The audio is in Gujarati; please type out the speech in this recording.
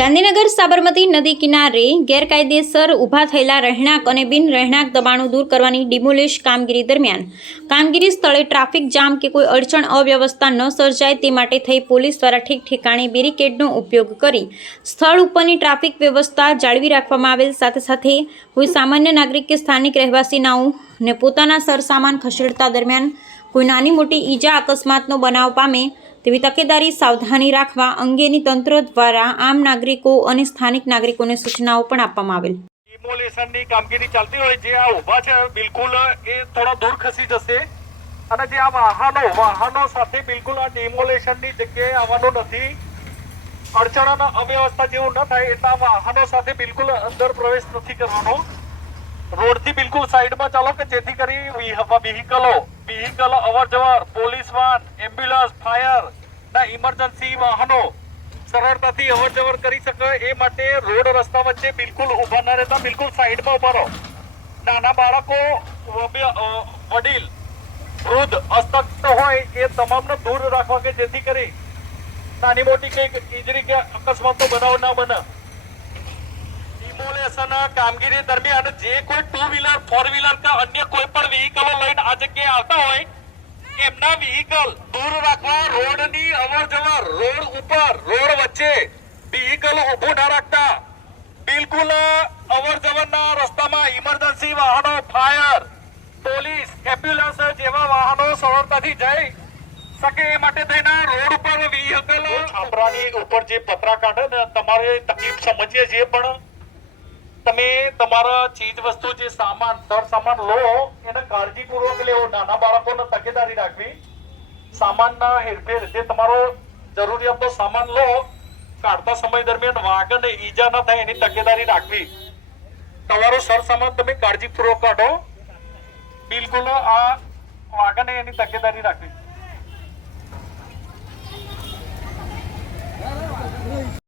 ગાંધીનગર સાબરમતી નદી કિનારે ગેરકાયદેસર ઊભા થયેલા રહેણાંક અને બિન રહેણાંક દબાણો દૂર કરવાની ડિમોલિશ કામગીરી દરમિયાન. કામગીરી સ્થળે ટ્રાફિક જામ કે કોઈ અડચણ, અવ્યવસ્થા ન સર્જાય તે માટે થઈ પોલીસ દ્વારા ઠીક ઠેકાણે બેરિકેડનો ઉપયોગ કરી સ્થળ ઉપરની ટ્રાફિક વ્યવસ્થા જાળવી રાખવામાં આવેલ. સાથે સાથે કોઈ સામાન્ય નાગરિક કે સ્થાનિક રહેવાસીનાઓને પોતાના સરસામાન ખસેડતા દરમિયાન કોઈ નાની મોટી ઈજા, અકસ્માતનો બનાવ પામે તેવી તકેદારી સાવધાની રાખવા અંગેની તંત્ર દ્વારા આમ નાગરિકો અને સ્થાનિક નાગરિકોને સૂચનાઓ પણ આપવામાં આવેલ. ડિમોલેશનની કામગીરી ચાલતી હોય જે આ ઊભા છે, બિલકુલ એ થોડા દૂર ખસી જશે. અને જે આ વાહનો વાહનો સાથે બિલકુલ આ ડિમોલેશનની જગ્યાએ આવવાનું નથી. અડચણ અવ્યવસ્થા જેવું ન થાય એટલા વાહનો સાથે બિલકુલ અંદર પ્રવેશ નથી કરવાનો. રોડથી બિલકુલ સાઈડમાં ચાલો કે જેથી કરી વ્હીકલો. વ્હીકલ અવર જવર, પોલીસ વાન, એમ્બ્યુલન્સ, ફાયર, ના ઇમરજન્સી વાહનો. સરળતાથી અવર જવર કરી શકે એ માટે રોડ રસ્તા વચ્ચે બિલકુલ ઊભા ન રહેતા, બિલકુલ સાઈડમાં ઊભા રહો. નાના બાળકો વડીલ, વૃદ્ધ અશક્ત હોય એ તમામને દૂર રાખવા કે જેથી કરી નાની મોટી કંઈક ઇજરી કે અકસ્માતો બનાવ ના બને. કામગીરી દરમિયાન જે કોઈ ટુ વ્હીલર ફોર વ્હીલર કે અન્ય કોઈ પણ વ્હીકલો લઈને આ જગ્યાએ આવતા હોય, એમના વ્હીકલ દૂર રાખવા, રોડની અવર જવર રોડ ઉપર, રોડ વચ્ચે વ્હીકલ ઊભું ના રાખતા. બિલકુલ અવર જવરના રસ્તામાં ઇમરજન્સી વાહનો ફાયર પોલીસ એમ્બ્યુલન્સ જેવા વાહનો સરળતાથી જઈ શકે એ માટે થઈને રોડ ઉપર વ્હીકલ છાપરાની ઉપર જે પતરા કાઢે ને તમારે તકલીફ સમજીએ છીએ પણ તમે તમારા ચીજ વસ્તુ જે સામાન સર સામાન લો, એને કાળજીપૂર્વક લેવો. નાના બાળકોને તકેદારી રાખવી. સામાનના હેરફેર, જે તમારો જરૂરિયાતનો સામાન લો, કાઢતા સમય દરમિયાન વાગને ઈજા ન થાય એની તકેદારી રાખવી. તમારો સર સામાન તમે કાળજીપૂર્વક કાઢો. બિલકુલ આ વાગને એની તકેદારી રાખવી.